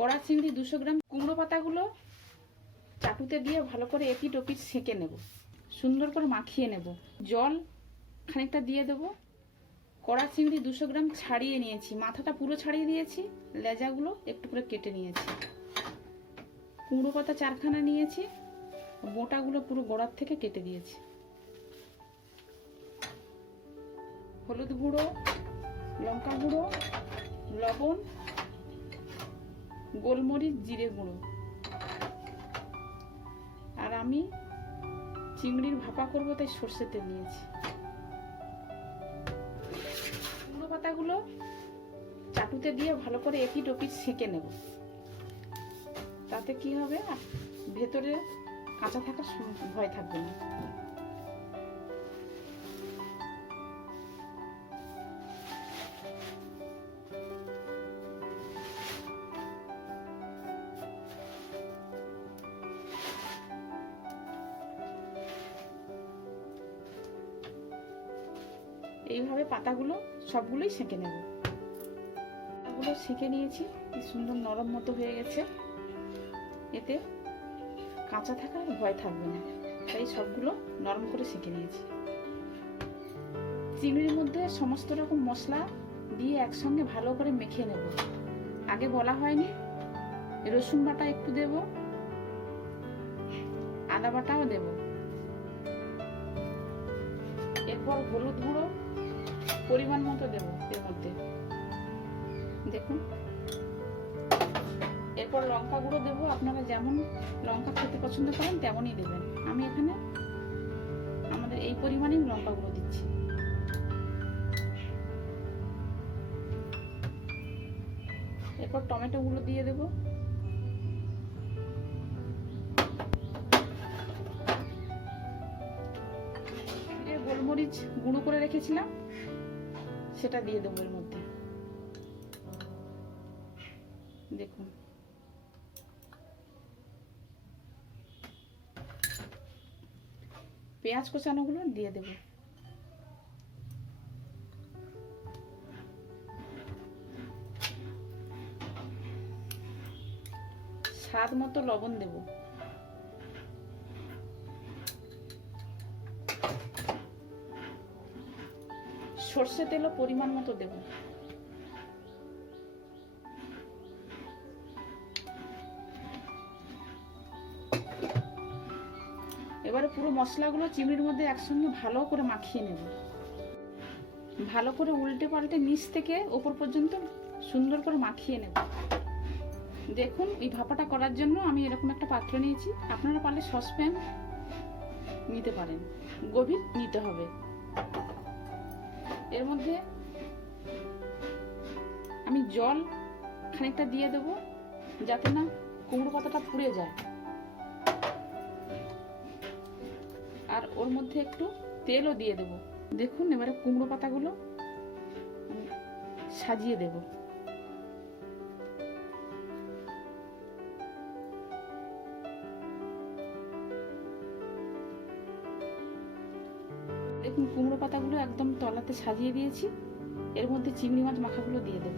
কড়া চিংড়ি 200 গ্রাম। কুমড়ো পাতাগুলো চাটুতে দিয়ে ভালো করে এপিট ওপিট সেঁকে নেব, সুন্দর করে মাখিয়ে নেব। জল খানিকটা দিয়ে দেব। কড়া চিংড়ি 200 গ্রাম ছাড়িয়ে নিয়েছি, মাথাটা পুরো ছাড়িয়ে দিয়েছি, লেজাগুলো একটু করে কেটে নিয়েছি। কুমড়ো পাতা 4খানা নিয়েছি, বোঁটাগুলো পুরো গোড়ার থেকে কেটে দিয়েছি। হলুদ গুঁড়ো, লঙ্কা গুঁড়ো, লবণ, গোলমরিচ, জিরে গুঁড়ো। আর আমি চিংড়ির ভাপা করবো তাই সর্ষের তেল নিয়েছি। কুমড়ো পাতাগুলো চাটুতে দিয়ে ভালো করে এপিট ওপিট সেঁকে নেব। তাতে কি হবে, ভেতরে কাঁচা থাকার ভয় থাকবে না। এইভাবে পাতাগুলো সবগুলোই সেঁকে নেব। পাতাগুলো সেঁকে নিয়েছি, কি সুন্দর নরম মতো হয়ে গেছে। এতে কাঁচা থাকার ভয় থাকবে না, তাই সবগুলো নরম করে সেঁকে নিয়েছি। চিংড়ির মধ্যে সমস্ত রকম মশলা দিয়ে একসঙ্গে ভালো করে মেখে নেব। আগে বলা হয়নি, রসুন বাটা একটু দেব, আদা বাটাও দেব। এরপর হলুদ গুঁড়ো পরিমাণ মতো দেব এর মধ্যে, দেখুন। এরপর লঙ্কা গুঁড়ো দেবো, আপনারা যেমন লঙ্কা খেতে পছন্দ করেন তেমনই দেবেন। আমি এখানে আমাদের এই পরিমাণেই লঙ্কা গুঁড়ো দিচ্ছি। এরপর টমেটো গুঁড়ো দিয়ে দেবো। গোলমরিচ গুঁড়ো করে রেখেছিলাম, সেটা দিয়ে দেবো এর মধ্যে, দেখুন। পেঁয়াজ কোচানোগুলো দিয়ে দেব। স্বাদ মতো লবণ দেব। সর্ষে তেলও পরিমাণ মতো দেব। এবারে পুরো মশলাগুলো চিংড়ির মধ্যে একসঙ্গে ভালো করে মাখিয়ে নেব। ভালো করে উল্টে পাল্টে নিচ থেকে ওপর পর্যন্ত সুন্দর করে মাখিয়ে নেব। দেখুন, এই ভাপাটা করার জন্য আমি এরকম একটা পাত্র নিয়েছি। আপনারা পারলে সসপ্যান নিতে পারেন, গভীর নিতে হবে। এর মধ্যে আমি জল খানিকটা দিয়ে দেব, যাতে না কুমড়ো পাতাটা পুড়ে যায়। আর ওর মধ্যে একটু তেলও দিয়ে দেব। দেখুন, এবারে কুমড়ো পাতাগুলো সাজিয়ে দেব। দেখুন, কুমড়ো পাতাগুলো একদম তলাতে সাজিয়ে দিয়েছি। এর মধ্যে চিংড়ি মাছ মাখাগুলো দিয়ে দেব।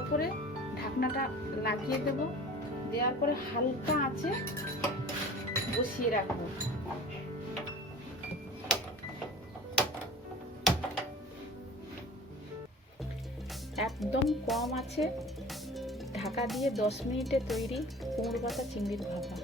ওপরে ঢাকনাটা লাগিয়ে দেব। দেওয়ার পরে হালকা আঁচে বসিয়ে রাখবো। একদম কম আছে ঢাকা দিয়ে 10 মিনিটে তৈরি কুমড়ো পাতা চিংড়ির ভাপা।